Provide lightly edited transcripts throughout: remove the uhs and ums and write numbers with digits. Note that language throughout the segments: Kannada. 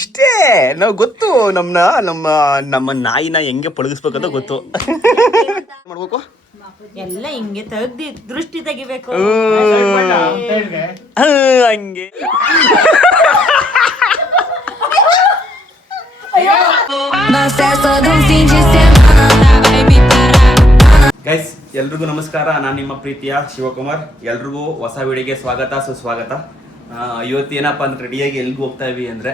ಇಷ್ಟೇ ನಾವು ಗೊತ್ತು ನಮ್ಮ ನಮ್ಮ ನಮ್ಮ ನಾಯಿನ ಹೆಂಗೆ ಪಳಗಿಸ್ಬೇಕಂತ ಗೊತ್ತು. ಮಾಡ್ಬೇಕು ಎಲ್ಲ ಹಿಂಗೆ ತೆಗ್ದಿ ದೃಷ್ಟಿ ತೆಗಿಬೇಕು ಹಂಗೆ. ಗೈಸ್ ಎಲ್ರಿಗೂ ನಮಸ್ಕಾರ. ನಾನು ನಿಮ್ಮ ಪ್ರೀತಿಯ ಶಿವಕುಮಾರ್. ಎಲ್ರಿಗೂ ಹೊಸ ವಿಡಿಯೋಗೆ ಸ್ವಾಗತ ಸುಸ್ವಾಗತ. ಇವತ್ತು ಏನಪ್ಪ ಅಂದ್ರೆ ರೆಡಿಯಾಗಿ ಎಲ್ಗೂ ಹೋಗ್ತಾ ಇವಿ ಅಂದರೆ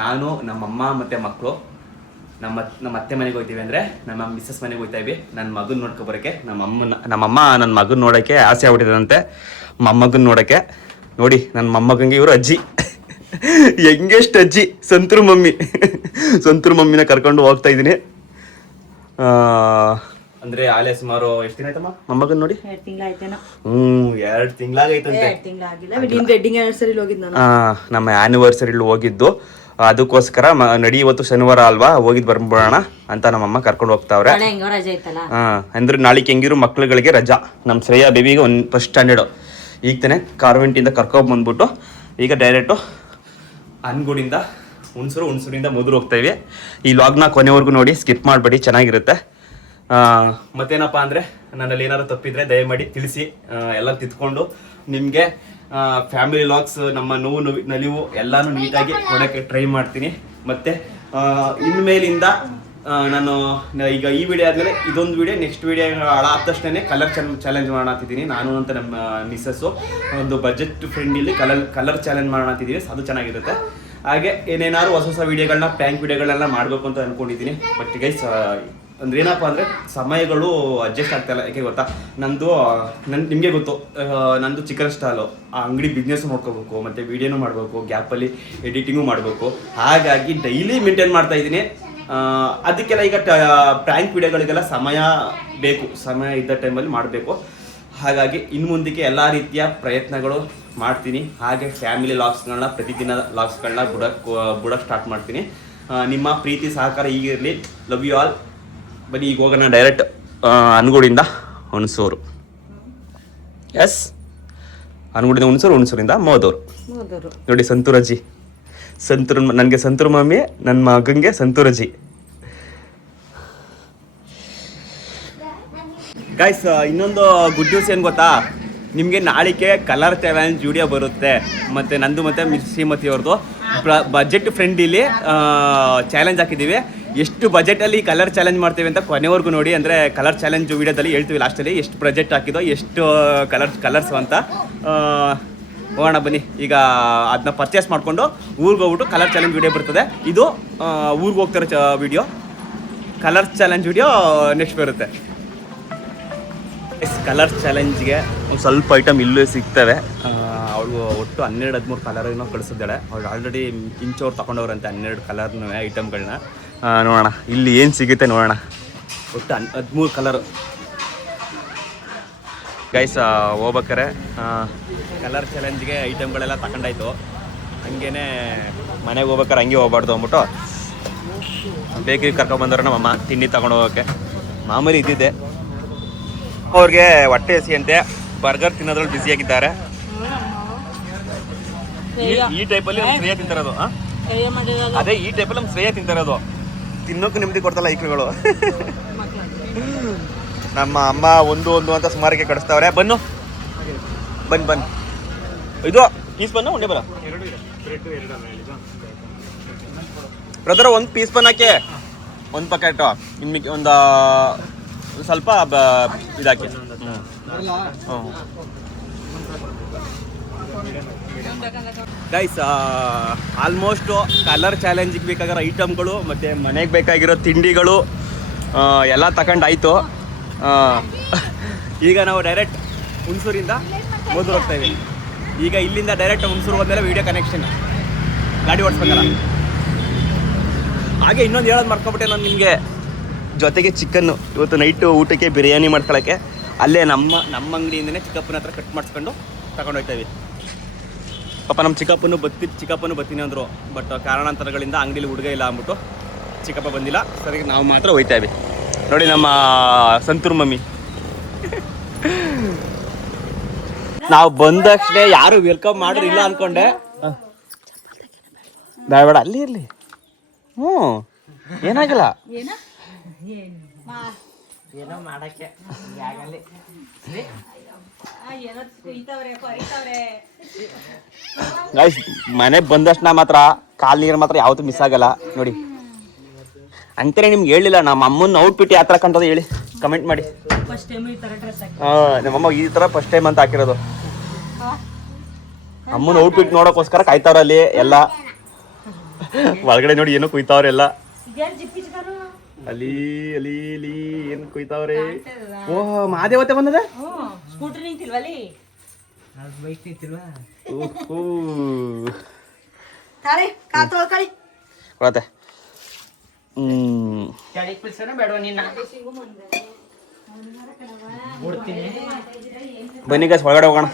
ನಾನು ನಮ್ಮಮ್ಮ ಮತ್ತು ಮಕ್ಕಳು ನಮ್ಮ ಅತ್ತೆ ಮನೆಗೆ ಹೋಗ್ತೀವಿ. ಅಂದರೆ ನಮ್ಮ ಮಿಸ್ಸಸ್ ಮನೆಗೆ ಹೋಗ್ತಾ ಇವಿ ನನ್ನ ಮಗನ ನೋಡ್ಕೊಬರೋಕ್ಕೆ. ನಮ್ಮಮ್ಮ ನನ್ನ ಮಗನ ನೋಡೋಕ್ಕೆ ಆಸೆ ಆಗ್ಬಿಟ್ಟಿದಂತೆ, ಮೊಮ್ಮಗನ ನೋಡೋಕ್ಕೆ. ನೋಡಿ ನನ್ನ ಮೊಮ್ಮಗಂಗೆ ಇವರು ಅಜ್ಜಿ ಹೆಂಗೆಷ್ಟು ಅಜ್ಜಿ, ಸಂತೂರು ಮಮ್ಮಿನ ಕರ್ಕೊಂಡು ಹೋಗ್ತಾ ಇದ್ದೀನಿ. ಅಂದರೆ ಆಲೇ ಸುಮಾರು ಎಷ್ಟು ದಿನ ಆಯ್ತಮ್ಮ ಮೊಮ್ಮಗನ್ ನೋಡಿ? 2 ತಿಂಗಳಾಯ್ತೇನೋ. 2 ತಿಂಗಳಾಗೈತಂತೆ. ವೆಡ್ಡಿಂಗ್ ಆನಿವರ್ಸರಿ ಹೋಗಿದ್ದು ನಾನು. ನಮ್ಮ ಆನಿವರ್ಸರಿಲಿ ಹೋಗಿದ್ದು. ಅದಕ್ಕೋಸ್ಕರ ನಡಿ ಇವತ್ತು ಶನಿವಾರ ಅಲ್ವಾ, ಹೋಗಿದ್ ಬರ್ಬೋಣ ಅಂತ ನಮ್ಮಮ್ಮ ಕರ್ಕೊಂಡು ಹೋಗ್ತಾವ್ರೆ. ಅಂದ್ರೆ ನಾಳೆಗೆ ಹೆಂಗಿರು ಮಕ್ಳುಗಳಿಗೆ ರಜಾ. ನಮ್ಮ ಶ್ರೇಯಾ ಬೇಬಿಗೆ ಫಸ್ಟ್ ಸ್ಟ್ಯಾಂಡರ್ಡು. ಈಗ ತಾನೆ ಕಾನ್ವೆಂಟಿಂದ ಕರ್ಕೊಂಡ್ಬಂದ್ಬಿಟ್ಟು ಈಗ ಡೈರೆಕ್ಟು ಅನ್ಗುಡಿಂದ ಹುಣಸೂರಿಂದ ಮುದುರು ಹೋಗ್ತಾಯಿವಿ. ಈ ಲಾಗ್ನ ಕೊನೆವರೆಗೂ ನೋಡಿ, ಸ್ಕಿಪ್ ಮಾಡಬೇಡಿ, ಚೆನ್ನಾಗಿರುತ್ತೆ. ಮತ್ತೇನಪ್ಪ ಅಂದರೆ ನನ್ನಲ್ಲಿ ಏನಾದ್ರು ತಪ್ಪಿದ್ರೆ ದಯಮಾಡಿ ತಿಳಿಸಿ. ಎಲ್ಲ ತಿದ್ಕೊಂಡು ನಿಮಗೆ ಫ್ಯಾಮಿಲಿ ಲಾಗ್ಸ್, ನಮ್ಮ ನೋವು ನಲಿವು ಎಲ್ಲಾನು ನೀಟಾಗಿ ಕೊಡೋಕ್ಕೆ ಟ್ರೈ ಮಾಡ್ತೀನಿ. ಮತ್ತು ಇನ್ಮೇಲಿಂದ ನಾನು ಈಗ ಈ ವಿಡಿಯೋ ಆದಮೇಲೆ ಇದೊಂದು ವಿಡಿಯೋ, ನೆಕ್ಸ್ಟ್ ವಿಡಿಯೋ ಆದ ತಕ್ಷಣ ಕಲರ್ ಚಾಲೆಂಜ್ ಮಾಡತ್ತಿದ್ದೀನಿ ನಾನು ಅಂತ ನಮ್ಮ ಮಿಸ್ಸಸ್ಸು. ಒಂದು ಬಜೆಟ್ ಫ್ರೆಂಡ್ಲಿ ಕಲರ್ ಚಾಲೆಂಜ್ ಮಾಡತ್ತಿದ್ದೀವಿ, ಅದು ಚೆನ್ನಾಗಿರುತ್ತೆ. ಹಾಗೆ ಏನೇನಾದ್ರು ಹೊಸ ವಿಡಿಯೋಗಳನ್ನ ಪ್ರ್ಯಾಂಕ್ ವಿಡಿಯೋಗಳನ್ನ ಮಾಡಬೇಕು ಅಂತ ಅಂದ್ಕೊಂಡಿದ್ದೀನಿ. ಬಟ್ ಗೈಸ್ ಅಂದ್ರೆ ಏನಪ್ಪ ಅಂದರೆ ಸಮಯಗಳು ಅಡ್ಜಸ್ಟ್ ಆಗ್ತಾಯಿಲ್ಲ. ಯಾಕೆ ಗೊತ್ತಾ, ನಿಮಗೆ ಗೊತ್ತು, ನಂದು ಚಿಕನ್ ಸ್ಟಾಲು, ಆ ಅಂಗಡಿ ಬಿಸ್ನೆಸ್ ನೋಡ್ಕೋಬೇಕು, ಮತ್ತು ವೀಡಿಯೋನು ಮಾಡಬೇಕು, ಗ್ಯಾಪಲ್ಲಿ ಎಡಿಟಿಂಗು ಮಾಡಬೇಕು. ಹಾಗಾಗಿ ಡೈಲಿ ಮೇಂಟೈನ್ ಮಾಡ್ತಾ ಇದ್ದೀನಿ. ಅದಕ್ಕೆಲ್ಲ ಈಗ ಪ್ರ್ಯಾಂಕ್ ವಿಡಿಯೋಗಳಿಗೆಲ್ಲ ಸಮಯ ಬೇಕು, ಸಮಯ ಇದ್ದ ಟೈಮಲ್ಲಿ ಮಾಡಬೇಕು. ಹಾಗಾಗಿ ಇನ್ನು ಮುಂದಕ್ಕೆ ಎಲ್ಲ ರೀತಿಯ ಪ್ರಯತ್ನಗಳು ಮಾಡ್ತೀನಿ. ಹಾಗೆ ಫ್ಯಾಮಿಲಿ ಲಾಗ್ಸ್ಗಳನ್ನ, ಪ್ರತಿದಿನ ಲಾಗ್ಸ್ಗಳನ್ನ ಬಿಡೋಕ್ಕೆ ಸ್ಟಾರ್ಟ್ ಮಾಡ್ತೀನಿ. ನಿಮ್ಮ ಪ್ರೀತಿ ಸಹಕಾರ ಹೀಗಿರಲಿ. Love you all. ಬನ್ನಿ ಈಗ ಹೋಗೋಣ ಡೈರೆಕ್ಟ್ ಅನ್ಗುಡಿಂದ ಹುಣಸೂರು. ಎಸ್, ಅನ್ಗುಡಿಂದ ಹುಣಸೂರಿಂದ ಮೋದೂರು. ನೋಡಿ ಸಂತೂರಜ್ಜಿ, ನನಗೆ ಸಂತೂರು ಮಮ್ಮಿ, ನನ್ನ ಮಗಂಗೆ ಸಂತೂರಜ್ಜಿ. ಗೈಸ್ ಇನ್ನೊಂದು ಗುಡ್ ನ್ಯೂಸ್ ಏನು ಗೊತ್ತಾ, ನಿಮಗೆ ನಾಳೆಗೆ ಕಲರ್ ಚಾಲೆಂಜ್ ವಿಡಿಯೋ ಬರುತ್ತೆ. ಮತ್ತು ನಂದು ಮತ್ತು ಶ್ರೀಮತಿ ಅವ್ರದ್ದು ಬಜೆಟ್ ಫ್ರೆಂಡ್ಲಿ ಚಾಲೆಂಜ್ ಹಾಕಿದ್ದೀವಿ. ಎಷ್ಟು ಬಜೆಟಲ್ಲಿ ಕಲರ್ ಚಾಲೆಂಜ್ ಮಾಡ್ತೀವಿ ಅಂತ ಕೊನೆವರೆಗೂ ನೋಡಿ. ಅಂದರೆ ಕಲರ್ ಚಾಲೆಂಜ್ ವಿಡಿಯೋದಲ್ಲಿ ಹೇಳ್ತೀವಿ ಲಾಸ್ಟಲ್ಲಿ ಎಷ್ಟು ಬಜೆಟ್ ಹಾಕಿದೋ, ಎಷ್ಟು ಕಲರ್ಸು ಅಂತ. ಹೋಗೋಣ ಬನ್ನಿ. ಈಗ ಅದನ್ನ ಪರ್ಚೇಸ್ ಮಾಡಿಕೊಂಡು ಊರಿಗೆ ಹೋಗ್ಬಿಟ್ಟು ಕಲರ್ ಚಾಲೆಂಜ್ ವಿಡಿಯೋ ಬರ್ತದೆ. ಇದು ಊರಿಗೆ ಹೋಗ್ತಿರೋ video. Colour challenge video next ಬರುತ್ತೆ. ಕಲರ್ ಚಾಲೆಂಜ್ಗೆ ಒಂದು ಸ್ವಲ್ಪ ಐಟಮ್ ಇಲ್ಲೂ ಸಿಗ್ತವೆ. ಅವಳು ಒಟ್ಟು 12-13 ಕಲರ್ನೂ ಕಳಿಸಿದ್ದಾಳೆ. ಅವಳು ಆಲ್ರೆಡಿ ಇಂಚವ್ರು ತೊಗೊಂಡವ್ರಂತೆ 12 ಕಲರ್ನೂ ಐಟಮ್ಗಳನ್ನ. ನೋಡೋಣ ಇಲ್ಲಿ ಏನು ಸಿಗುತ್ತೆ ನೋಡೋಣ. ಒಟ್ಟು 13 ಕಲರು. ಗೈಸ್ ಹೋಗ್ಬೇಕಾರೆ ಕಲರ್ ಚಾಲೆಂಜ್ಗೆ ಐಟಮ್ಗಳೆಲ್ಲ ತಗೊಂಡಾಯ್ತು. ಹಂಗೇ ಮನೆಗೆ ಹೋಗ್ಬೇಕಾರೆ ಹಂಗೆ ಹೋಗ್ಬಾರ್ದು ಅಂದ್ಬಿಟ್ಟು ಬೇಕರಿಗೆ ಕರ್ಕೊಂಡ್ಬಂದವ್ರೆ ನಮ್ಮಮ್ಮ ತಿಂಡಿ ತಗೊಂಡು ಹೋಗೋಕ್ಕೆ. ಮಾಮೂಲಿ ಇದ್ದಿದ್ದೆ. ಅವ್ರಿಗೆ ಹೊಟ್ಟೆ ಹಸಿಯಂತೆ ಬರ್ಗರ್ ತಿನ್ನೋದ್ರಲ್ಲಿ ಬ್ಯುಸಿಯಾಗಿದ್ದಾರೆ. ಈ ಟೈಪಲ್ಲಿ ನಮ್ಮ ಶ್ರೇಯ ತಿಂತಿರೋದು. ಅದೇ ಈ ಟೈಪಲ್ಲಿ ನಮ್ಮ ಶ್ರೇಯ ತಿಂತಿರೋದು. ತಿನ್ನೋಕೆ ನೆಮ್ಮದಿ ಕೊಡ್ತಲ್ಲ ಐಕ್ಳುಗಳು. ನಮ್ಮ ಅಮ್ಮ ಒಂದು ಅಂತ ಸುಮಾರಿಗೆ ಕಳಿಸ್ತಾವ್ರೆ. ಬನ್ನಿ ಇದು ಪೀಸ್ ಬನ್ನು ಉಂಡೆ ಬರ ಬ್ರದರ್, ಒಂದು ಪೀಸ್ ಬನ್ ಹಾಕಿ, ಒಂದು ಪ್ಯಾಕೆಟು ನಿಮಗೆ ಒಂದು ಸ್ವಲ್ಪ ಇದಾಕಿ. ಗೈಸ್ ಆಲ್ಮೋಸ್ಟು ಕಲರ್ ಚಾಲೆಂಜಿಗೆ ಬೇಕಾಗಿರೋ ಐಟಮ್ಗಳು ಮತ್ತು ಮನೆಗೆ ಬೇಕಾಗಿರೋ ತಿಂಡಿಗಳು ಎಲ್ಲ ತಗೊಂಡಾಯ್ತು. ಈಗ ನಾವು ಡೈರೆಕ್ಟ್ ಹುಣಸೂರಿಂದ ಮೋದೂರು ಹೋಗ್ತಾಯಿದ್ದೀವಿ. ಈಗ ಇಲ್ಲಿಂದ ಡೈರೆಕ್ಟ್ ಹುಣಸೂರು ಹೋದ್ಮೇಲೆ ವೀಡಿಯೋ ಕನೆಕ್ಷನ್, ಗಾಡಿ ಓಡಿಸ್ಬೇಕಲ್ಲ. ಹಾಗೆ ಇನ್ನೊಂದು ಹೇಳೋದು ಮರ್ಕೊಬಿಟ್ಟೆ ನಾನು ನಿಮಗೆ, ಜೊತೆಗೆ ಚಿಕನ್ನು ಇವತ್ತು ನೈಟು ಊಟಕ್ಕೆ ಬಿರಿಯಾನಿ ಮಾಡ್ಕೊಳ್ಳೋಕ್ಕೆ ಅಲ್ಲೇ ನಮ್ಮ ಅಂಗಡಿಯಿಂದನೇ ಚಿಕ್ಕಪ್ಪನ ಹತ್ರ ಕಟ್ ಮಾಡಿಸ್ಕೊಂಡು ತಗೊಂಡೋಗ್ತಾಯಿವಿ. ಪಾಪ ನಮ್ಮ ಚಿಕ್ಕಪ್ಪನೂ ಬರ್ತೀನಿ ಅಂದರು. ಬಟ್ ಕಾರಣಾಂತರಗಳಿಂದ ಅಂಗಡಿಲಿ ಹುಡುಗ ಇಲ್ಲ ಅಂದ್ಬಿಟ್ಟು ಚಿಕ್ಕಪ್ಪ ಬಂದಿಲ್ಲ. ಸರಿ ನಾವು ಮಾತ್ರ ಹೋಗ್ತಾಯಿವಿ. ನೋಡಿ ನಮ್ಮ ಸಂತೂರ್ ಮಮ್ಮಿ. ನಾವು ಬಂದ ತಕ್ಷಣ ಯಾರು ವೆಲ್ಕಮ್ ಮಾಡಿಲ್ಲ ಅನ್ಕೊಂಡೆ. ಬೇಡ ಅಲ್ಲಿ ಇರ್ಲಿ. ಹ್ಞೂ ಏನಾಗಿಲ್ಲ. ಏನೋ ಮಾಡಕ್ಕೆ ಗೈಸ್ ಮನೆಗೆ ಬಂದಷ್ಟು ನಾ ಮಾತ್ರ ಕಾಲ್ ನೀರು ಮಾತ್ರ ಯಾವತ್ತೂ ಮಿಸ್ ಆಗಲ್ಲ ನೋಡಿ. ಅಂತಾನೆ ನಿಮ್ಗೆ ಹೇಳಿಲ್ಲ ನಮ್ಮ ಅಮ್ಮನ ಔಟ್ಫಿಟ್ ಯಾವ ಥರ ಕಾಣ್ತದೆ ಹೇಳಿ ಕಮೆಂಟ್ ಮಾಡಿ. ನಮ್ಮಮ್ಮ ಈ ಥರ ಫಸ್ಟ್ ಟೈಮ್ ಅಂತ ಹಾಕಿರೋದು. ಅಮ್ಮನ ಔಟ್ಫಿಟ್ ನೋಡೋಕ್ಕೋಸ್ಕರ ಕಾಯ್ತಾವ್ರ ಅಲ್ಲಿ ಎಲ್ಲ. ಒಳಗಡೆ ನೋಡಿ ಏನೋ ಕುಯ್ತಾವ್ರೆ ಎಲ್ಲ. ಅಲ್ಲಿ ಅಲ್ಲಿ ಇಲ್ಲಿ ಏನು ಕುಯ್ತಾವ್ರೆ. ಓಹ್ ಮಹಾದೇವತೆ ಬಂದದ. ಸ್ಕೂಟರ್ ನಿಂತಿಲ್ವಲ್ಲಿ ಬೈಕ್ ನಿಂತಿಲ್ವಾ? ಕೊಡತ್ತೆ. ಚಳಿ ಪಿಲ್ಸನ ಬೇಡವಾ ನಿನ್ನ ಬಿಡ್ತೀನಿ. ಬನ್ನಿ ಗೈಸ್ ಒಳಗಡೆ ಹೋಗೋಣ.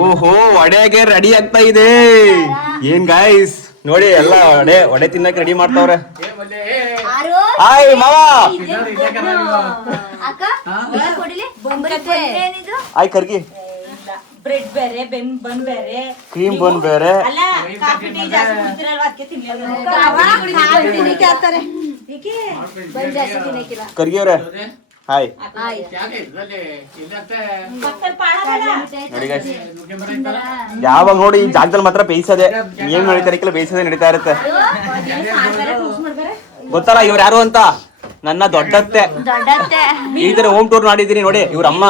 ಓಹೋ ಒಡೆಗೆ ರೆಡಿ ಆಗ್ತಾ ಇದೆ. ಏನ್ ಗಾಯ್ಸ್ ನೋಡಿ ಎಲ್ಲ ಒಡೆ ತಿನ್ನಕ್ ರೆಡಿ ಮಾಡ್ತಾವ್ರೆ. ಹಾಯ್ ಮಾವ. ಆಯ್ ಕರ್ಗಿ. ಬ್ರೆಡ್ ಬೇರೆ ಬನ್ ಬೇರೆ ಕ್ರೀಮ್ ಬನ್ ಬೇರೆ. ಅಲ್ಲ ಕಾಫಿ ಟೀ ಜಾಸ್ತಿ ಕುಡಿತಿರಲ್ವಾ ಅದಕ್ಕೆ ತಿನ್ಲಿಲ್ಲ. ಕರ್ಗಿ ಅವ್ರೆ ಹಾಯ್. ನೋಡಿ ಗೈಸ್ ಯಾವಾಗ ನೋಡಿ ಈ ಜಾಗದಲ್ಲಿ ಮಾತ್ರ ಬೇಯಿಸದೆ ಏನ್ ನಡೀತಾ ಬೇಯಿಸದೆ ನಡೀತಾ ಇರುತ್ತೆ. ಗೊತ್ತಲ್ಲ ಇವ್ರು ಯಾರು ಅಂತ? ನನ್ನ ದೊಡ್ಡತ್ತೆ. ಈ ತರ ಹೋಮ್ ಟೂರ್ ಮಾಡಿದೀನಿ ನೋಡಿ. ಇವ್ರ ಅಮ್ಮ,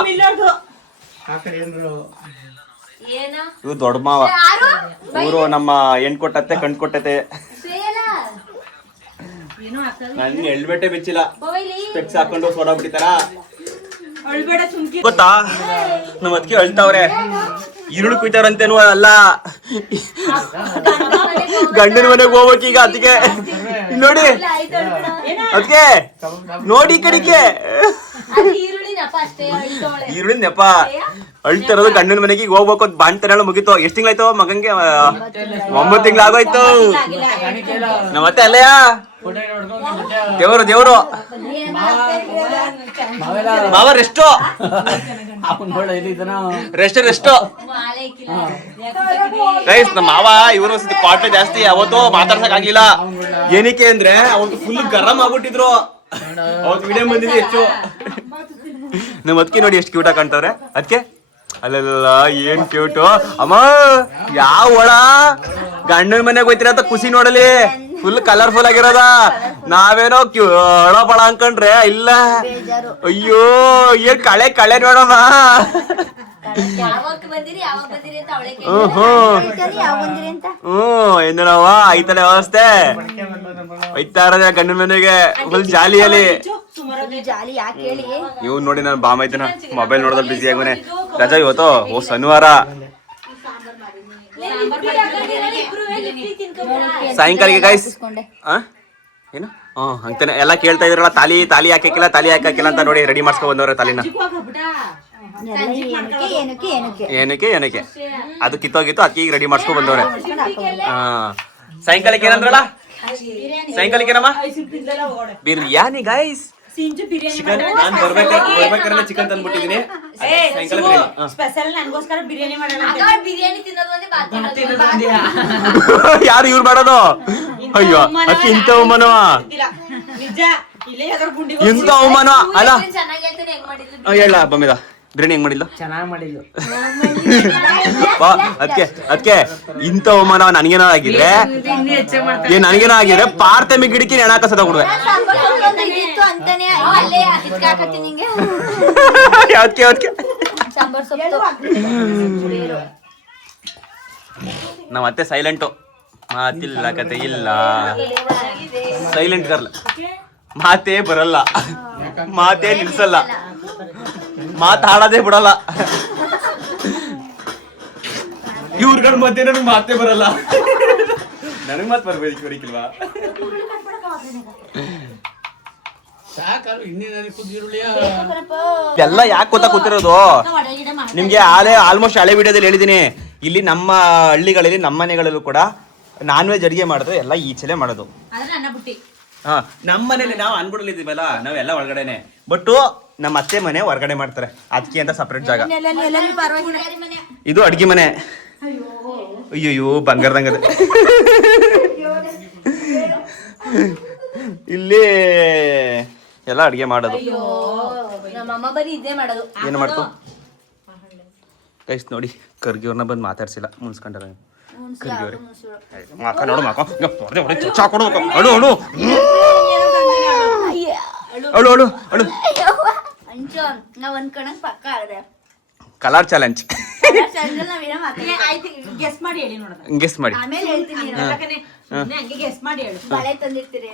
ಇವ್ರು ದೊಡ್ಡ ಮಾವ, ಇವರು ನಮ್ಮ ಹೆಣ್ ಕೊಟ್ಟತ್ತೆ ಕಣ್ ಕೊಟ್ಟತ್ತೆ. ನನ್ಗೆ ಎಳ್ಬೇಟೆ ಬೆಚ್ಚಿಲ್ಲ. ಸ್ಪೆಕ್ಸ್ ಹಾಕೊಂಡು ಸೋಡಾ ಬಿಡ್ತಾರ ಗೊತ್ತಾ? ನಮ್ಮ ಅದಕ್ಕೆ ಅಳ್ತಾವ್ರೆ. ಈರುಳ್ಳಿ ಕುಯ್ತಾರಂತೇನು ಅಲ್ಲ, ಗಂಡನ ಮನೆಗೆ ಹೋಗ್ಬೇಕೀಗ. ಅದಕ್ಕೆ ನೋಡಿ ಅದಕ್ಕೆ ನೋಡಿ ಕಡಿಕೆ ಈರುಳ್ಳಿ ನೆಪ ಅಳ್ತಿರೋದು. ಗಂಡನ ಮನೆಗೆ ಹೋಗ್ಬೇಕು ಅಂತ ಬಾಣ್ತಾನೆಲ್ಲ ಮುಗೀತು. ಎಷ್ಟ್ ತಿಂಗ್ಳಾಯ್ತು ಮಗಂಗೆ? 9 ತಿಂಗ್ಳು ಆಗೋಯ್ತು. ನಮ್ಮತ್ತೆ ಅಲ್ಲಯ್ಯ ದೇವರು ಮಾವ ರೆಸ್ಟು ಗೈಸ್. ನಮ್ಮ ಮಾವ ಇವರು ಪಾಠ ಜಾಸ್ತಿ ಅವತ್ತು ಮಾತಾಡ್ಸಕ್ ಆಗಿಲ್ಲ. ಏನಕ್ಕೆ ಅಂದ್ರೆ ಅವತ್ತು ಫುಲ್ ಗರಂ ಆಗ್ಬಿಟ್ಟಿದ್ರು. ಅವತ್ತು ವಿಡಿಯೋ ಬಂದಿದೆ ಹೆಚ್ಚು. ನಮ್ಮ ಅದಕ್ಕೆ ನೋಡಿ ಎಷ್ಟು ಕ್ಯೂಟ್ ಆಗಿ ಕಾಣ್ತಾವ್ರೆ. ಅದಕ್ಕೆ ಅಲ್ಲೆಲ್ಲ ಏನ್ ಕ್ಯೂಟು. ಅಮ್ಮ ಯಾವ ಒಳ ಗಂಡನ ಮನೆಗೆ ಹೋಯ್ತೀರ ಅಂತ ಖುಷಿ ನೋಡಲಿ. ಫುಲ್ ಕಲರ್ಫುಲ್ ಆಗಿರೋದ. ನಾವೇನೋ ಒಳ ಬಳ ಅನ್ಕೊಂಡ್ರೆ ಇಲ್ಲ. ಅಯ್ಯೋ ಏನ್ ಕಳೆ ನೋಡಮ್ಮ. ಏನವ ಐತಲ್ಲ ವ್ಯವಸ್ಥೆ. ಒಯ್ತಾ ಇರೋದೇ ಗಂಡನ ಮನೆಗೆ ಫುಲ್ ಜಾಲಿಯಲ್ಲಿ. ಇವ್ ನೋಡಿ ನಾನು ಬಾಮ ಐತನ ಮೊಬೈಲ್ ನೋಡೋದ್ರಲ್ಲಿ ಬಿಸಿ ಆಗವನೆ. ರಜಾ ಇವತ್ತು. ಓ ಶನಿವಾರ ಸಾಯಂಕಾಲಿಗೆ ಗೈಸ್. ಏನು ಅಂತಾನೆ ಎಲ್ಲ ಕೇಳ್ತಾ ಇದ್ರಲ್ಲ. ತಾಲಿ ಹಾಕಿಲ್ಲ ಅಂತ ನೋಡಿ ರೆಡಿ ಮಾಡ್ಸ್ಕೊಂಡ್ ಬಂದವ್ರೆ ತಾಲಿನ. ಏನಕ್ಕೆ ಅದು ಕಿತ್ತೋಗಿತ್ತು, ಅದಕ್ಕೆ ಈಗ ರೆಡಿ ಮಾಡ್ಸ್ಕೊಂಡ್ ಬಂದವ್ರೆ. ಸಾಯಂಕಾಲಕ್ಕೆ ಏನಂದ್ರಲ್ಲ? ಸಾಯಂಕಾಲಕ್ಕೆ ಏನಮ್ಮ? ಬಿರಿಯಾನಿ ಗೈಸ್. ಚಿಕನ್ ನಾನು ಬರ್ಬೇಕಾದ್ರೆ ಚಿಕನ್ ತಂದ್ಬಿಟ್ಟಿದೀನಿ. ಸ್ಪೆಷಲ್ ನನಗೋಸ್ಕರ ಬಿರಿಯಾನಿ ಮಾಡೋಣ. ಯಾರು ಇವ್ರು ಮಾಡೋದು? ಅಯ್ಯೋ ಅದಕ್ಕೆ ಇಂಥ ಅವಮಾನವ, ಇಂಥ ಅವಮಾನ ಅಲ್ಲ. ಹೇಳ ಬಮ್ಮಿದ ಬಿರಿಯಾನಿ ಹೆಂಗ್ ಮಾಡಿಲ್ಲ? ಚೆನ್ನಾಗಿ ಮಾಡಿಲ್ಲ. ಅದಕ್ಕೆ ಇಂಥ ಅವಮಾನ ನನಗೇನೋ ಆಗಿದ್ರೆ ನನಗೇನೋ ಆಗಿದ್ರೆ ಪಾರ್ಥಮಿ ಗಿಡಕ್ಕೆ ನೆಣ ಹಾಕಸದ ಕೊಡುವೆ. ನಾವ್ ಮತ್ತೆ ಸೈಲೆಂಟು. ಮಾತಿಲ್ಲ ಕತೆ ಇಲ್ಲ. Silent girl. ಮಾತೇ ಬರಲ್ಲ, ಮಾತೇ ನಿಲ್ಸಲ್ಲ, ಮಾತಾಡೋದೇ ಬಿಡಲ್ಲ. ಇವ್ರಗಳ ಮಧ್ಯೆ ನನಗೆ ಮಾತೇ ಬರಲ್ಲ. ನನಗ್ ಮಾತು ಬರ್ಬೇಕಿಲ್ವಾ? ಎಲ್ಲ ಯಾಕೆ ಗೊತ್ತಾ ಕೂತಿರೋದು ನಿಮ್ಗೆ ಆಲ್ಮೋಸ್ಟ್ ಹಳೆ ವಿಡಿಯೋದಲ್ಲಿ ಹೇಳಿದೀನಿ. ಇಲ್ಲಿ ನಮ್ಮ ಹಳ್ಳಿಗಳಲ್ಲಿ ನಮ್ಮ ಮನೆಗಳಲ್ಲೂ ಕೂಡ ನಾನ್ ವೆಜ್ ಅಡಿಗೆ ಮಾಡಿದ್ರೆ ಎಲ್ಲ ಈಚೆಲೆ ಮಾಡೋದು. ಹಾ, ನಮ್ಮ ಮನೇಲಿ ನಾವು ಅನ್ಬಿಡಲಿದ್ದೀವಲ್ಲ, ನಾವೆಲ್ಲ ಒಳಗಡೆನೆ. ಬಟ್ ನಮ್ಮ ಅತ್ತೆ ಮನೆ ಹೊರಗಡೆ ಮಾಡ್ತಾರೆ, ಅದಕ್ಕೆ ಅಂತ ಸಪ್ರೇಟ್ ಜಾಗ. ಇದು ಅಡ್ಗೆ ಮನೆ. ಅಯ್ಯೋ ಬಂಗಾರದಂಗದ. ಇಲ್ಲಿ ಎಲ್ಲ ಅಡ್ಗೆ ಮಾಡೋದು. ಏನು ಮಾಡ್ತು ಗೈಸ್ ನೋಡಿ, ಕರ್ಗಿಯವ್ರನ್ನ ಬಂದು ಮಾತಾಡ್ಸಿಲ್ಲ, ಮುನ್ಸ್ಕೊಂಡಾರ. ಕರ್ಗಿಯವ್ರೆ ಮಾಕ ನೋಡು, ಮಾಕ ಚಾ ಕೊಡ್ಬೇಕು. ಅಳು ಅಳು ಅಳು ಅಳು ಅಳು. ಕಲರ್ ಚಾಲೆಂಜ್ ಗೆಸ್ ಮಾಡಿ ಹೇಳಿ ನೋಡೋಣ. ಗೆಸ್ ಮಾಡಿ. ಹಂಗೆ ಗೆಸ್ ಮಾಡಿ ಹೇಳು. ಬಳೆ ತಂದಿರ್ತೀರಿ,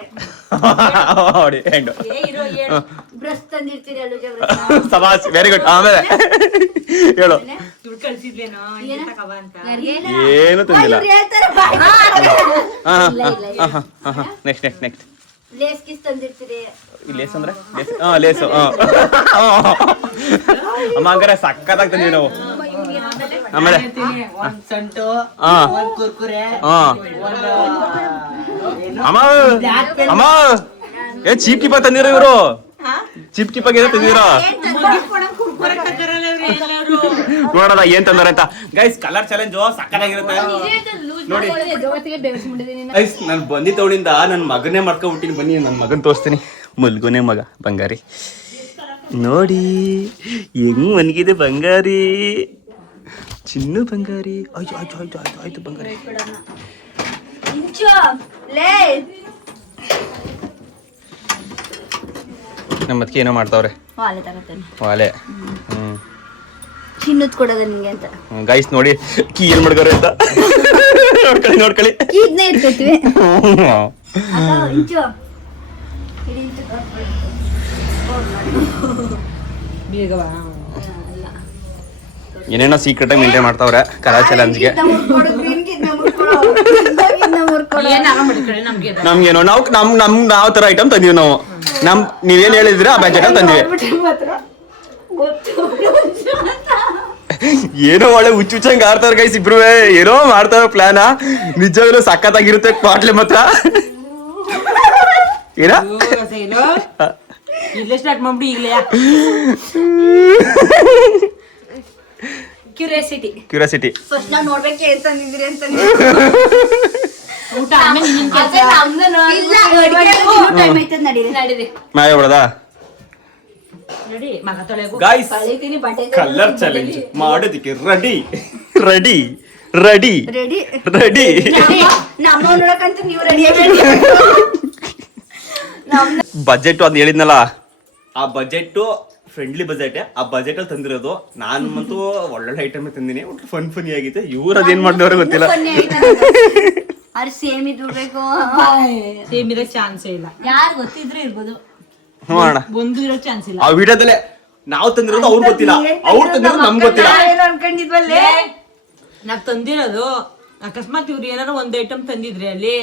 ನೋಡಿ ಹೆಂಡು ಬ್ರಷ್ ತಂದಿರ್ತೀರಿ, ಸಮಾಸ್. Very good. ಆಮೇಲೆ ಹೇಳು. ದುಡ್ಡು ಕಳ್ಸಿದ್ಲೇನೋ ಅಂತ. ಏನು ತಂದಿಲ್ಲ. ಹೇಳ್ತಾರೆ ನೆಕ್ಸ್ಟ್ ನೆಕ್ಸ್ಟ್ ನೆಕ್ಸ್ಟ್. ಲೇಸ್ ಕಿಸ್ ತಂದಿರ್ತೀರಿ. ಲೇಸ್ ಅಂದ್ರೆ ಲೇಸು. ಅಮ್ಮ ಹಂಗಾರೆ ಸಕ್ಕತ್ತಾಗಿ ತಂದಿವಿ ನಾವು. ಆಮೇಲೆ ಒಂದ್ ಸಂಟು, ಹಾ ಒಂದ್ ಕುರ್ಕುರೆ, ಹಾ ಅಮ್ಮ ಅಮ್ಮ ಏನ್ ಚೀಪ್ ಕೀಪ ತಂದಿರೋ ಇವರು. ಚೀಪ್ ಕೀಪಾಗ ಏನೋ ತಂದಿರೋ ನೋಡೋದ ಏನ್ ತಂದಾರೆ ಅಂತ. ಗೈಸ್ ಕಲರ್ ಚಾಲೆಂಜ್ ಸಕ್ಕತ್ತಾಗಿರುತ್ತೆ ನೋಡಿ. ಗೈಸ್ ನಾನು ಬಂದಿದ್ದ ಅವಳಿಂದ ನನ್ನ ಮಗನೇ ಮಾಡ್ಕೊಂಡ್ಬಿಟ್ಟಿನಿ. ಬನ್ನಿ ನನ್ನ ಮಗನ್ ತೋರಿಸ್ತೀನಿ. ಮಲ್ಗೋನೆ ಮಗ ಬಂಗಾರಿ. ನೋಡಿ ಹೆಂಗ್ ಮನ್ಗಿದೆ ಬಂಗಾರಿ, ಚಿನ್ನು ಬಂಗಾರಿ. ಆಯ್ತು ಆಯ್ತು ಆಯ್ತು ಆಯ್ತು ಆಯ್ತು ಬಂಗಾರಿ. ನಮ್ಮ ಅದಕ್ಕೆ ಏನೋ ಮಾಡ್ತಾವ್ರೆ ವಾಲೆ. ಚಿನ್ನದ್ ಕೊಡೋದ ನಿಂಗೆ ಅಂತ ಗೈಸ್ ನೋಡಿ ಕೀ ಏನ್ ಮಾಡ್ಕೋರೆ ಅಂತ ನೋಡ್ಕೊಳ್ಳಿ ನೋಡ್ಕೊಳ್ಳಿ. ಇದನ್ನೇ ಇಟ್ಕೊತೀವಿ. ಏನೇನೋ ಸೀಕ್ರೆಟ್ ಆಗಿ ಮೇಂಟೈನ್ ಮಾಡ್ತಾವ್ರೆ ಕಲರ್ ಚಾಲೆಂಜ್ಗೆ. ನಮ್ಗೇನೋ ನಾವು ತರ ಐಟಮ್ ತಂದೀವಿ ನಾವು. ನೀವೇನ್ ಹೇಳಿದ್ರೆ ಆ ಬಜೆಟ್ ಅಲ್ಲಿ ತಂದಿವಿ. ಏನೋ ಒಳ್ಳೆ ಹುಚ್ಚುಚ್ಚಂಗ್ ಆಡ್ತಾರ ಗೈಸ್ ಇಬ್ರು. ಏನೋ ಮಾಡ್ತಾರ ಪ್ಲಾನ. ನಿಜವಾಗ್ಲೂ ಸಖತ್ತಾಗಿರುತ್ತೆ ಪಾಟ್ಲೆ ಮಾತ್ರ. ಏನ ಇಲ್ಲೇ ಸ್ಟಾರ್ಟ್ ಮಾಡ್ಬಿಡಿ. ಈಗಲೇ ಕ್ಯೂರಿಯಾಸಿಟಿ ಫಸ್ಟ್ ನಾವ್ ನೋಡ್ಬೇಕೆ ಏನ್ ತಂದಿದ್ರಿ ಅಂತ. ಊಟ ಆಮೇಲೆ ನಡೀರಿ ಮಾಯ ಬಿಡದ ನೋಡಿ ಮಗ ತೊಳೆಗು. ಗಾಯ್ಸ್ ಕಲರ್ ಚಾಲೆಂಜ್ ಮಾಡೋದಕ್ಕೆ ready ready ready ready ready. ನಮ್ಮ ನೋಡಕಂತ ನೀವು ರೆಡಿ ಬಜೆಟ್ ಅಂತ ಹೇಳಿದ್ನಲ್ಲ, ಆ ಬಜೆಟ್ ಫ್ರೆಂಡ್ಲಿ ಬಜೆಟ್. ಆ ಬಜೆಟ್ ಅಲ್ಲಿ ತಂದಿರೋದು ನಾನು ಅಂತೂ ಒಳ್ಳೊಳ್ಳೆ ಐಟಮ್ ತಂದಿನಿ. ಒಟ್ಟು ಫನ್ ಫನಿ ಆಗೈತೆ. ಇವ್ರು ಅದೇನ್ ಮಾಡಿದವ್ರೆ ಗೊತ್ತಿಲ್ಲ. ಅವ್ರು ಸೇಮ್ ಇದ್ಬೇಕು. ಸೇಮ್ ಇರೋ ಚಾನ್ಸೇ ಇಲ್ಲ. ಯಾರು ಗೊತ್ತಿದ್ರು ಇರ್ಬೋದು. ನೋಡೋಣ ಒಂದು ಇರೋ ಚಾನ್ಸ್ ಇಲ್ಲ. ಆ ವಿಡಿಯೋದಲ್ಲೇ ನಾವು ತಂದಿರೋದು ಅವ್ರು ಗೊತ್ತಿಲ್ಲ, ಅವ್ರು ತಂದಿರೋದು ನಮ್ಗೆ ಗೊತ್ತಿಲ್ಲ. ಅನ್ಕೊಂಡಿದ್ವಲ್ಲೇ ನಾವ್ ತಂದಿರೋದು ಅಕಸ್ಮಾತ್ ಇವ್ರು ಏನಾರ ಒಂದ್ ಐಟಮ್ ತಂದಿದ್ರೆ ಅಲ್ಲಿ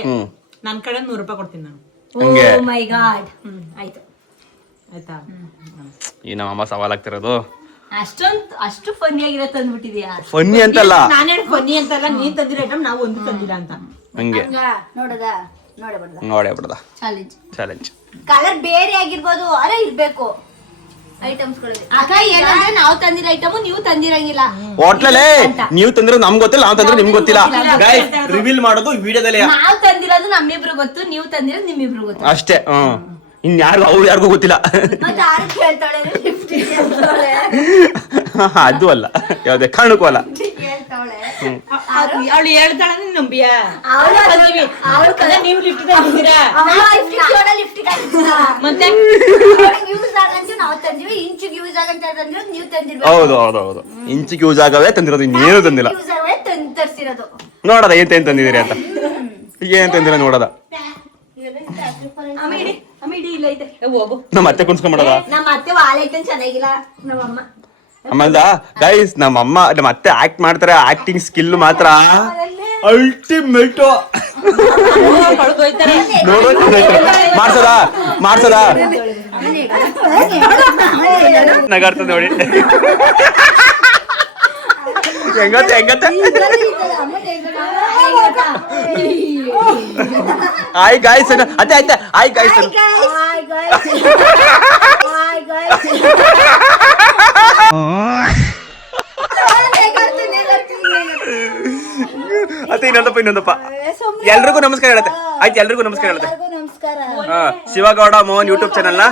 ನನ್ ಕಡೆ 100 ರೂಪಾಯಿ ಕೊಡ್ತೀನಿ ನಾನು. ಹಂಗೆ ಮೈ ಗಾಡ್. ಆಯ್ತು ಆಯ್ತಾ. ಈ ನಮ್ಮಮ್ಮ ಸವಾಲಾಗ್ತಿರೋದು. ಅಷ್ಟು ಫನ್ನಿ ಆಗಿರೋ ತಂದ್ಬಿಟ್ಟಿದ್ಯಾ. ಫನ್ನಿ ಅಂತಲ್ಲ, ನಾನೇ ಫನ್ನಿ ಅಂತಲ್ಲ, ನೀನ್ ತಂದಿರೋ ಐಟಮ್ ನಾವು ಒಂದು ತಂದಿಲ್ಲ ಅಂತ. ಹಂಗೆ ನೋಡೇ ಬಿಡದ ಚಾಲೆಂಜ್. ಕಲರ್ ಬೇರೆ ಆಗಿರ್ಬೋದು, ಅಲ್ಲ ಇರ್ಬೇಕು ಐಟಮ್ಸ್ ಗಳು. ಅಕ್ಕ ಏನಂದ್ರೆ ನಾವು ತಂದಿರೋ ಐಟಮ್ ನೀವು ತಂದಿರಂಗಿಲ್ಲ. ಹೋಟ್ಲಲ್ಲೇ ನೀವು ತಂದಿರೋದು ನಮ್ಗೆ ಗೊತ್ತಿಲ್ಲ, ನಾವು ತಂದಿರೋದು ನಿಮ್ಗೆ ಗೊತ್ತಿಲ್ಲ. ಗೈಸ್ ರಿವೀಲ್ ಮಾಡೋದು ವಿಡಿಯೋದಲ್ಲಿ. ನಾವು ತಂದಿರೋದು ನಮ್ಮಿಬ್ರು ಗೊತ್ತು, ನೀವು ತಂದಿರೋದು ನಿಮ್ಮಿಬ್ರು ಗೊತ್ತು ಅಷ್ಟೇ. ಇನ್ ಯಾರಿಗೂ ಅವ್ರು ಯಾರಿಗೂ ಗೊತ್ತಿಲ್ಲ. ಮತ್ತೆ ಯಾರು ಕೇಳ್ತಾಳೆ ಲಿಫ್ಟ್ ಕೇಳ್ತಾಳೆ. ಅದು ಅಲ್ಲ, ಯಾವ್ದೇ ಕಾರಣಕ್ಕೂ ಅಲ್ಲ. ಕೇಳ್ತಾಳೆ ಅವಳು ಹೇಳ್ತಾಳ ನಂಬಿಯ ನೀವು ಲಿಫ್ಟ್ ತಂದಿದ್ದೀರಾ ಮತ್ತೆ ಯೂಸ್ ಆಗಂತ ನಾವು ತಂದಿವಿ. ಇಂಚಿಗೆ ಯೂಸ್ ಆಗಂತ ತಂದಿರೋದು ನೀವು ತಂದಿರ್ಬೇಕು. ಹೌದು ಹೌದು ಹೌದು. ಇಂಚಿಗೆ ಯೂಸ್ ಆಗವೇ ತಂದಿರೋದು, ಇನ್ನೇನು ತಂದಿಲ್ಲ. ಯೂಸ್ ಆಗವೇ ತರ್ಸಿರೋದು. ನೋಡದ ಏನ್ ತಂದಿದ್ದೀರಿ ಅಂತ. ಏನ್ ತಂದಿರ ನೋಡದ. ಹೋಗು. ನಮ್ಮ ಅತ್ತೆ ಕುಣ್ಸ್ಕೊಂಡ್ಬಿಡದ. ನಮ್ಮ ಅತ್ತೆ ವಾಲೈತನ್ ಚೆನ್ನಾಗಿಲ್ಲ ನಮ್ಮಮ್ಮ. ಆಮೇಲೆ ಗೈಸ್ ನಮ್ಮ ಅತ್ತೆ ಆಕ್ಟ್ ಮಾಡ್ತಾರೆ. ಆಕ್ಟಿಂಗ್ ಸ್ಕಿಲ್ ಮಾತ್ರ ಅಲ್ಟಿಮೇಟ್. ಮಾಡ್ಸದ ನಗಾಡ್ತದೆ ನೋಡಿ. ಹೆಂಗತ್ತೆ ಆಯ್ ಗಾಯ್ಸ್ ಅತ್ತೆ ಆಯ್ತಾ ಆಯ್ ಗಾಯ್ಸ್ ಅತ್ತೆ ಇನ್ನೊಂದಪ್ಪ ಎಲ್ರಿಗೂ ನಮಸ್ಕಾರ ಹೇಳತ್ತೆ. ಆಯ್ತು ಎಲ್ರಿಗೂ ನಮಸ್ಕಾರ ಹೇಳತ್ತೆ. ಶಿವಗೌಡ ಮೋಹನ್ ಯೂಟ್ಯೂಬ್ ಚಾನಲ್ನ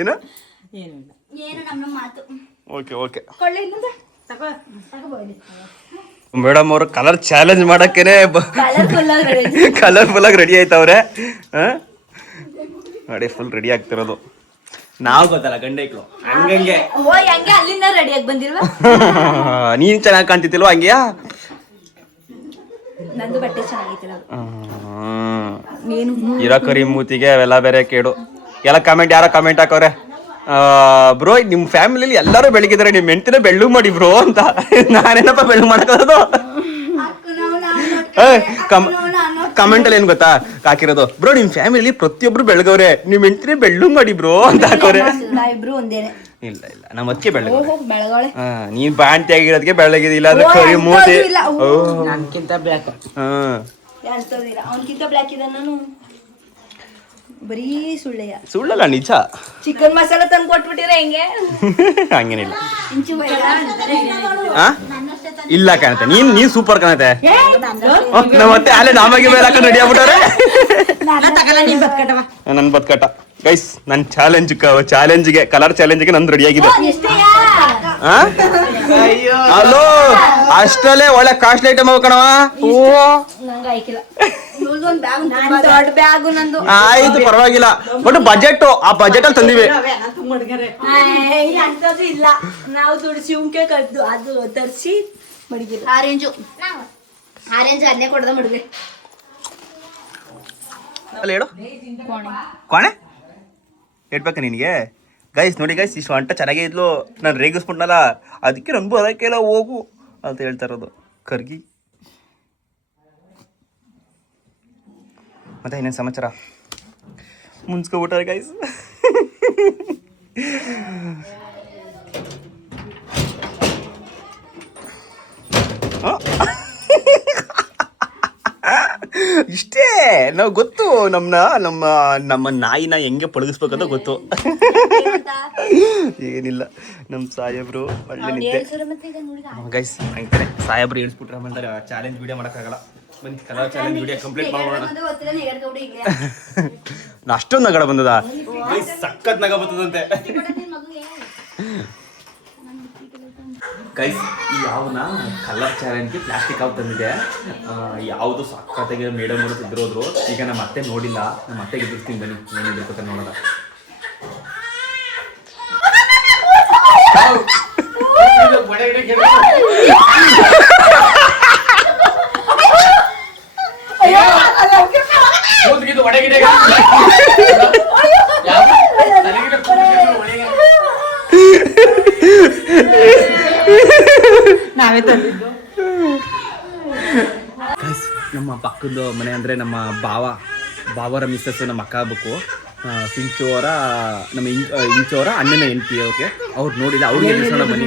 ಏನು ಓಕೆ ಮೇಡಮ್ ಅವರು ಕಲರ್ ಚಾಲೆಂಜ್ ಮಾಡಕ್ಕೇನೆ ಕಲರ್ಫುಲ್ ಆಗಿ ರೆಡಿ ಆಯ್ತವ್ರೆ ನೋಡಿ. ಫುಲ್ ರೆಡಿ ಆಗ್ತಿರೋದು ನಾವು ಗೊತ್ತಲ್ಲ ಗಂಡೈಕ್ಳು ಹಂಗಂಗೆ. ಅಲ್ಲಿಂದ ರೆಡಿಯಾಗಿ ಬಂದಿಲ್ವಾ? ನೀನ್ ಚೆನ್ನಾಗಿ ಕಾಣ್ತಿತ್ತಿಲ್ವಾ ಹಂಗ್ಯಾ? ನಂದು ಬಟ್ಟೆ ಚೆನ್ನಾಗಿತ್ತಿಲ್ಲ. ಇರೋ ಕರಿ ಮೂತಿಗೆ ಅವೆಲ್ಲ ಬೇರೆ ಕೇಡು. ಎಲ್ಲ ಕಮೆಂಟ್ ಯಾರ ಕಮೆಂಟ್ ಹಾಕವ್ರೆ, ಬ್ರೋ ನಿಮ್ ಫ್ಯಾಮಿಲಿಲಿ ಎಲ್ಲರೂ ಬೆಳಗಿದ್ದಾರೆ, ನಿಮ್ ಹೆಂಡತಿನ ಬೆಳ್ಳು ಮಾಡಿ ಬ್ರೋ ಅಂತ. ನಾನೇನಪ್ಪ ಬೆಳ್ಳು ಮಾಡಕ್ಕಾಗೋದು? ಕಮೆಂಟ್ ಅಲ್ಲಿ ಏನ್ ಗೊತ್ತಾ ಹಾಕಿರೋದು, ಬ್ರೋ ನಿಮ್ ಫ್ಯಾಮಿಲಿ ಪ್ರತಿಯೊಬ್ರು ಬೆಳಗವ್ರೆ, ನಿಮ್ ಹೆಂಡತಿನ ಬೆಳ್ಳು ಮಾಡಿ ಬ್ರೋ ಅಂತ ಹಾಕವ್ರೆ. ಇಲ್ಲ ನಮ್ಮ ಅದಕ್ಕೆ ಬೆಳಗ್ಗೆ ನೀನ್ ಬಾಂತಿ ಆಗಿರೋದಕ್ಕೆ ಬೆಳಗಿದಿಲ್ಲ, ಅದ್ರ ಕರಿ ಮೂತಿ ಬರೀ ಸುಳ್ಳಲ್ಲ ನಿಜ. ಚಿಕನ್ ಮಸಾಲ ತಂದು ಕೊಟ್ಬಿಟ್ಟಿರ ಹೆಂಗೆ? ಹಂಗೇನಿಲ್ಲ ಇಲ್ಲ ಕಾಣತ್ತೆ. ನೀನ್ ಸೂಪರ್ ಕಾಣತ್ತೆ. ಮತ್ತೆ ಅಲ್ಲೇ ನಾಮಾಗಿ ಮೇಲೆ ಹಾಕೊಂಡು ರೆಡಿ ಆಗ್ಬಿಟ್ಟವ್ರೆ. ನನ್ ಬದ್ಕಟ ಗೈಸ್, ನನ್ ಚಾಲೆಂಜ್ಗೆ ಕಲರ್ ಚಾಲೆಂಜ್ಗೆ ನಂದು ರೆಡಿ ಆಗಿದೆ. ಅಲೋ ಅಷ್ಟಲ್ಲೇ ಒಳ್ಳೆ ಕಾಸ್ಟ್ಲಿ ಐಟಮ್ ಅವ ಕಣವ. ಆಯ್ತು ಪರವಾಗಿಲ್ಲ, ಬಟ್ ಬಜೆಟ್ ಆ ಬಜೆಟ್ ಅಲ್ಲಿ ತಂದಿವಿ. ಇಲ್ಲ ನಾವು ದುಡಿಸಿ ಉಂಕೆ ಕದ್ದು ಅದು ತರಿಸಿ ಮಡಿಗೆ ಆರೆಂಜ್ ಅಲ್ಲೇ ಕೊಡದ ಮಡಿಗೆ ಅಲ್ಲ ಹೇಳು ಕೋಣೆ ಹೇಳ್ಬೇಕ ನಿನಗೆ. ಗೈಸ್ ನೋಡಿ ಗೈಸ್, ಇಷ್ಟು ಅಂಟ ಚೆನ್ನಾಗೇ ಇದ್ಲು, ನಾನು ರೇಗಿಸ್ಬಿಟ್ನಲ್ಲ ಅದಕ್ಕೆ ನಂಗೂ ಅದಕ್ಕೆಲ್ಲ ಹೋಗು ಅಂತ ಹೇಳ್ತಾ ಇರೋದು ಕರ್ಗಿ. ಮತ್ತೆ ಇನ್ನೇನು ಸಮಾಚಾರ? ಮುನ್ಸ್ಕೊಬಿಟ್ಟಾರೆ ಗೈಸ್. ಇಷ್ಟೇ ನಾವು ಗೊತ್ತು, ನಮ್ಮ ನಾಯಿನ ಹೆಂಗೆ ಪಳಗಿಸ್ಬೇಕಂತ ಗೊತ್ತು. ಏನಿಲ್ಲ, ನಮ್ಮ ಸಾಹೇಬ್ರು ಒಳ್ಳೆ ನಿದ್ದೆ ಗೈಸ್. ಹಂಗೆ ಸಾಹೇಬ್ರು ಹೇಳ್ಸ್ಬಿಟ್ರೆ ಆಮೇಲೆ ಚಾಲೆಂಜ್ ವಿಡಿಯೋ ಮಾಡೋಕ್ಕಾಗಲ್ಲ. ಬನ್ನಿ ಕಲರ್ ಚಾಲೆಂಜ್ ವಿಡಿಯೋ ಕಂಪ್ಲೀಟ್ ಮಾಡೋಣ. ಅಷ್ಟೊಂದು ನಗಡ ಬಂದದ, ಸಖತ್ ನಗ ಬರ್ತದಂತೆ ಗೈಸ್. ಈ ಯಾವನ ಕಲರ್ ಚಾಲೆಂಜ್ಗೆ ಪ್ಲಾಸ್ಟಿಕ್ ಹಾವು ತಂದಿದೆ. ಯಾವುದು ಸಖತ್ತಾಗಿ ಮೇಡಮ್ ಅವರು ತಿದ್ರೋದ್ರು. ಈಗ ನಮ್ಮ ಅತ್ತೆ ನೋಡಿಲ್ಲ, ನಮ್ಮ ಅತ್ತೆಗೆ ಇದ್ದಿರ್ತೀನಿ, ಬನ್ನಿ ಏನಿದೆ ಗೊತ್ತ ನೋಡೋಣ. ನಾವೇ ತಂದಿದ್ದು. ನಮ್ಮ ಪಕ್ಕದ ಮನೆ ಅಂದ್ರೆ ನಮ್ಮ ಬಾವರ ಮಿಸ್ಸಸ್ ನಮ್ಮ ಅಕ್ಕ ಆಗ್ಬೇಕು. ಸಿಂಚೋರ ನಮ್ಮ ಇಂಚೋರ ಅಣ್ಣನ ಹೆಂಡತಿ. ಓಕೆ, ಅವ್ರು ನೋಡಿಲ್ಲ, ಅವ್ರಿಗೆ ಎದುರಿಸೋಣ ಬನ್ನಿ.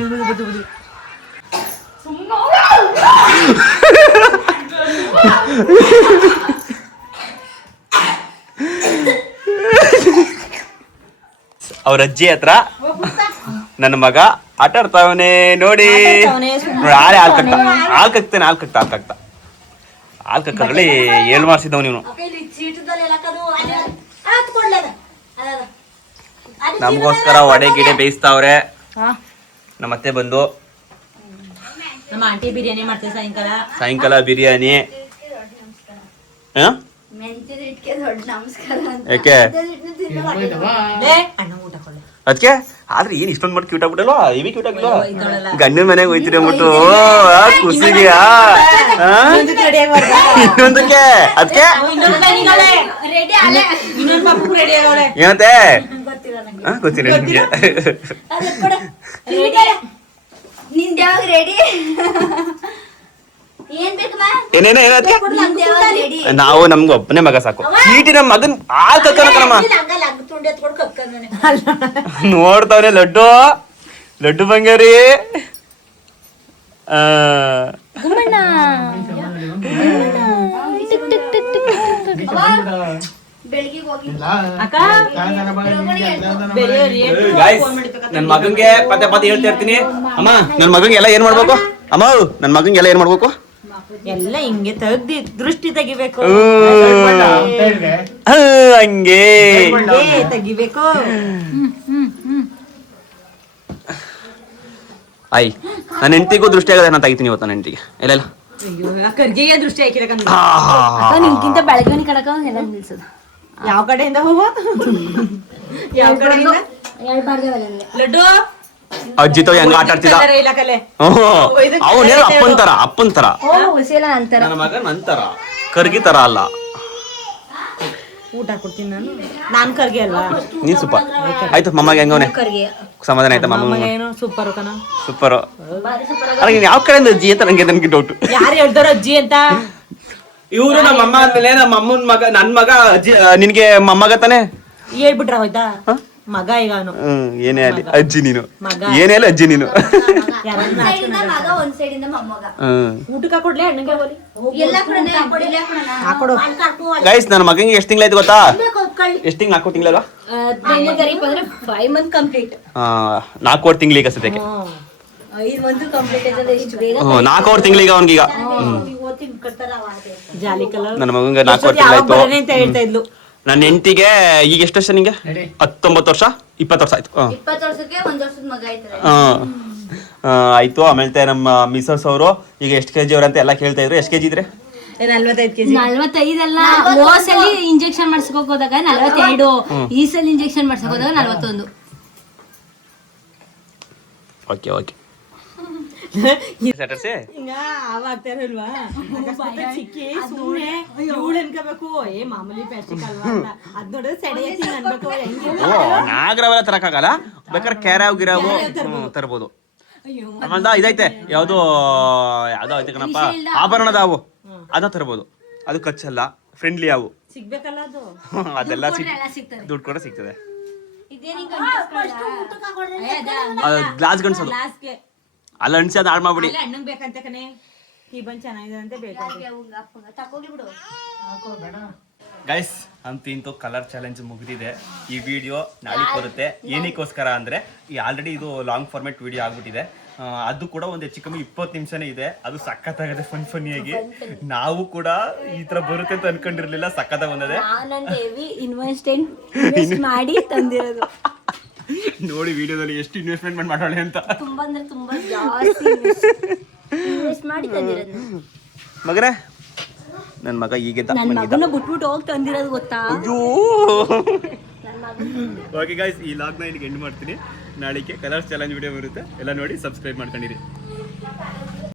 ಅವ್ರ ಅಜ್ಜಿ ಹತ್ರ ನನ್ನ ಮಗ ಆಟ ಆಡ್ತಾವನೆ ನೋಡಿ. ಹಾಲು ಕಕ್ಕದ್ರಲ್ಲಿ 7 ಮಾಡಿಸಿದ್ದವ್ ನೀನು. ನಮಗೋಸ್ಕರ ವಡೆ ಗಿಡೆ ಬೇಯಿಸ್ತಾವ್ರೆ. ನಮ್ಮತ್ತೆ ಬಂದು ನಮ್ಮ ಆಂಟಿ ಬಿರಿಯಾನಿ ಮಾಡ್ತೇವೆ ಸಾಯಂಕಾಲ ಬಿರಿಯಾನಿ. ಯಾಕೆ ಅದಕ್ಕೆ ಆದ್ರೆ ಏನ್ ಇಷ್ಟೊಂದು ಮಾಡಿ ಕ್ಯೂಟ್ ಆಗ್ಬಿಟ್ಟಲ್ವಾ? ಇವಿ ಕ್ಯೂಟ್ ಆಗಿಲ್ಲ. ಗಂಡನ ಮನೆಗೆ ಹೋಯ್ತಿರಿ ಅಂದ್ಬಿಟ್ಟು ಖುಷಿಗೆ ಇನ್ನೊಂದಕ್ಕೆ ಅದಕ್ಕೆ ಏನಂತೆ ಗೊತ್ತಿಲ್ಲ ನಿಮ್ಗೆ. ನಿಂದ ಯಾವಾಗ ರೆಡಿ? ಏನ್ ಬೇಕಮ್ಮ ಏನೇನೋ ಹೇಳೋದಕ್ಕೆ ನಮ್ದು ಯಾವಾಗ ರೆಡಿ ನಾವು ನಮ್ಗೆ ಒಬ್ಬನೇ ಮಗ ಸಾಕು ಚೀಟಿ ನಮ್ಮ ಮಗನ್ ಕಕ್ಕನಮ್ಮ ತುಂಡಿ ಎತ್ಕೊಂಡು ಕಕ್ಕಂದ್ರೆ ನೋಡ್ತಾವನೆ ಲಡ್ಡು ಲಡ್ಡು ಬಂಗಾರಿ ಬೆಳಿಗ್ಗೆ ಹೋಗಿ ಅಕ್ಕ ನನ್ ಮಗಂಗೆ ಪದೇ ಪದೇ ಹೇಳ್ತಾ ಇರ್ತೀನಿ ಅಮ್ಮ ನನ್ ಮಗಂಗೆ ಎಲ್ಲ ಏನ್ ಮಾಡ್ಬೇಕು ಅಮ್ಮ ನನ್ ಮಗಂಗೆ ಎಲ್ಲ ಏನ್ ಮಾಡ್ಬೇಕು ಎಲ್ಲ ಹಿಂಗೆ ತೆಗ್ದಿ ದೃಷ್ಟಿ ತೆಗಿಬೇಕು ಹಂಗೆ ತೆಗಿಬೇಕು ಆಯ್ ನನ್ನ ಹೆಂಡತಿಗೂ ದೃಷ್ಟಿ ಆಗದೆ ನಾನು ತೆಗಿತೀನಿ ಇವತ್ತು ನನ್ನ ಹೆಂಡತಿಗೆ ಎಲ್ಲ ಅಯ್ಯೋ ಕರ್ಗೆಯ ದೃಷ್ಟಿ ಹಾಕಿರಕಂದ್ರೆ ನಿಮ್ಗಿಂತ ಬೆಳಗ್ಗೆ ಕಡಕ ಎಲ್ಲ ನಿಲ್ಸೋದು ಯಾವ ಕಡೆಯಿಂದ ಹೋಗೋ ಯಾವ ಕಡೆಯಿಂದ ಲಡ್ಡು ಅಜ್ಜಿ ತೋ ಹೆಂಗ ಆಟ ಆಡ್ತಿದ್ದ ಇಲ್ಲ ಕಲೆ ಅವನೇನು ಅಪ್ಪನ್ ತರ ಹುಸಿಯಲ್ಲ ಅಂತಾರ ನನ್ನ ಮಗ ನಂತರ ಕರ್ಗಿ ತರ ಅಲ್ಲ ಊಟ ಕೊಡ್ತೀನಿ ನಾನು ಕರ್ಗೆ ಅಲ್ವಾ ನೀನ್ ಸೂಪರ್ ಆಯ್ತು ಮಮ್ಮಗೆ ಹೆಂಗವನೆ ಕರ್ಗೆ ಸಮಾಧಾನ ಆಯ್ತಾ ಮಮ್ಮ ಏನೋ ಸೂಪರ್ ಕಣ ಸೂಪರ್ ಅಲ್ಲ ನೀನ್ ಯಾವ ಕಡೆಯಿಂದ ಅಜ್ಜಿ ಅಂತ ನಂಗೆ ಡೌಟ್ ಯಾರು ಹೇಳ್ತಾರ ಅಜ್ಜಿ ಅಂತ ಇವ್ರು ನಮ್ಮ ಅಮ್ಮ ಅಂದ್ಮೇಲೆ ನಮ್ಮ ಅಮ್ಮನ ಮಗ ನನ್ ಮಗ ಅಜ್ಜಿ ನಿನ್ಗೆ ಮೊಮ್ಮಗ ತಾನೆ ಹೇಳ್ಬಿಟ್ರ ಹೋಯ್ತಾ ಮಗ ಈಗ ಅವನು ಏನೇ ಅಲ್ಲಿ ಅಜ್ಜಿ ನೀನು ಮಗ. ಏನೇ ಅಲ್ಲಿ ಅಜ್ಜಿ ನೀನು ಮಗ ಒಂದ್ ಸೈಡ್ ಇಂದ ಮೊಮ್ಮಗ ಊಟಕ್ಕ ಕೊಡ್ಲಿ ಅಣ್ಣಗೆ ಹೋಲಿ ಎಲ್ಲ ಕಡೆ ಹಾಕೊಡು ಗೈಸ್ ನನ್ನ ಮಗಂಗೆ ಎಷ್ಟು ತಿಂಗಳಾಯ್ತು ಗೊತ್ತಾ ಎಷ್ಟು ತಿಂಗಳು 4 ತಿಂಗಳಲ್ವಾ 5 ಮಂತ್ ಕಂಪ್ಲೀಟ್ 4 ತಿಂಗಳಿಗೆ ಸದ್ಯಕ್ಕೆ 5 ಮಂತ್ ಕಂಪ್ಲೀಟ್ ಆಯ್ತದೆ ಇಷ್ಟು ಬೇಗ 4 ತಿಂಗಳಿಗೆ ಅವನಿಗೀಗ ಜಾಲಿ ಕಲರ್ ನನ್ನ ಮಗಂಗೆ 4 ತಿಂಗಳಾಯ್ತು ಅಂತ ಹೇಳ್ತಾ ಇದ್ಲು ನನ್ನ ಹೆಂಡತಿಗೆ ಈಗ ಎಷ್ಟು ವರ್ಷ ನಿಂಗೆ 19 ವರ್ಷ 20 ವರ್ಷ ಆಯ್ತು 20 ವರ್ಷಕ್ಕೆ 1 ವರ್ಷದ ಮಗ ಆಯ್ತದೆ ಆಯ್ತು ಆಮೇಲೆ ನಮ್ಮ ಮಿಸಸ್ ಅವರು ಈಗ ಎಷ್ಟು ಕೆಜಿ ಅವ್ರಂತ ಎಲ್ಲ ಕೇಳ್ತಾ ಇದ್ರು ಎಷ್ಟು ಕೆಜಿ ಇದ್ರೆ 45 ಕೆಜಿ 45 ಅಲ್ಲ ಹೋಸಲಿ ಇಂಜೆಕ್ಷನ್ ಮಾಡ್ಸಕ್ ಹೋದಾಗ 42 ಈ ಸಲ ಇಂಜೆಕ್ಷನ್ ಮಾಡ್ಸಕ್ ಹೋದಾಗ 41 ಓಕೆ ಓಕೆ ಹಿಂಗ ಆವಾಗ್ತಾ ಇರಲ್ವಾ ಸಿಕ್ಕಿ ಸುಮ್ನೆ ಇವಳು ಅನ್ಕೋಬೇಕು ಮಾಮೂಲಿ ಪ್ಲಾಸ್ಟಿಕ್ ಅಲ್ವಾ ಅಂತ ಅದ್ ನೋಡಿದ್ರೆ ಸೆಡೆಯತ್ತಿ ಅನ್ಬೇಕು ಹೆಂಗೆ ನಾಗರವೆಲ್ಲ ತರಕಾಗಲ್ಲ ಬೇಕಾದ್ರೆ ಕ್ಯಾರಾವ್ ಗಿರಾವು ತರ್ಬೋದು ಆಮೇಲೆ ಇದೈತೆ ಯಾವ್ದು ಐತೆ ಕಣಪ್ಪ ಆಭರಣದ ಅವು ಅದ ತರ್ಬೋದು ಅದು ಖರ್ಚಲ್ಲ ಫ್ರೆಂಡ್ಲಿ ಅವು ಸಿಗ್ಬೇಕಲ್ಲ ಅದು ಅದೆಲ್ಲ ದುಡ್ಡು ಕೂಡ ಸಿಗ್ತದೆ ಗ್ಲಾಸ್ ಗಣ್ಸೋದು ಲಾಸ್ಟ್ಗೆ ಅಲ್ಲಿ ಅಣ್ಸಿ ಅದು ಹಾಳು ಮಾಡ್ಬಿಡಿ ಅಲ್ಲ ಅಣ್ಣಂಗ್ ಬೇಕಂತ ಕಣೆ ಈ ಬಂದ್ ಚೆನ್ನಾಗಿದೆ ಅಂತ ಬೇಕು ತಕೋಗಿ ಬಿಡು ಗೈಸ್ ಅಂತೂ ಕಲರ್ ಚಾಲೆಂಜ್ ಮುಗಿದಿದೆ ಈ ವಿಡಿಯೋ ನಾಳೆ ಬರುತ್ತೆ ಏನಕ್ಕೋಸ್ಕರ ಅಂದ್ರೆ ಈ ಆಲ್ರೆಡಿ ಇದು ಲಾಂಗ್ ಫಾರ್ಮೆಟ್ ವಿಡಿಯೋ ಆಗ್ಬಿಟ್ಟಿದೆ ಅದು ಕೂಡ ಒಂದು ಹೆಚ್ಚು ಕಮ್ಮಿ 20 ನಿಮಿಷನೇ ಇದೆ ಅದು ಸಖತ್ತಾಗಿದೆ ಫನ್ನಿಯಾಗಿ ನಾವು ಕೂಡ ಈ ತರ ಬರುತ್ತೆ ಅಂತ ಅನ್ಕೊಂಡಿರ್ಲಿಲ್ಲ ಸಖತ್ತಾಗಿ ಬಂದಿದೆ ನಾನಂತ ಹೆವಿ ಇನ್ವೆಸ್ಟ್ ಮಾಡಿ ತಂದಿರೋದು ನೋಡಿ ವಿಡಿಯೋದಲ್ಲಿ ಎಷ್ಟು ಇನ್ವೆಸ್ಟ್ಮೆಂಟ್ ಮಾಡೋಣ ಅಂತ ತುಂಬಾ ಅಂದ್ರೆ ತುಂಬಾ ಜಾಸ್ತಿ ಇನ್ವೆಸ್ಟ್ ಮಾಡಿ ತಂದಿರೋದು ಮಗನೇ ನನ್ನ ಮಗ ಹೀಗೆ ನನ್ನ ಮಗನ ಬಿಟ್ಬಿಟ್ಟು ಹೋಗಿ ತಂದಿರೋದು ಗೊತ್ತಾ ಅಯ್ಯೋ ಓಕೆ ಗೈಸ್ ಈ ಲಾಗ್ನ ಇಲ್ಲಿಗೆ ಎಂಡ್ ಮಾಡ್ತೀನಿ ನಾಳೆಗೆ ಕಲರ್ಸ್ ಚಾಲೆಂಜ್ ವಿಡಿಯೋ ಬರುತ್ತೆ ಎಲ್ಲ ನೋಡಿ ಸಬ್ಸ್ಕ್ರೈಬ್ ಮಾಡ್ಕೊಂಡಿರಿ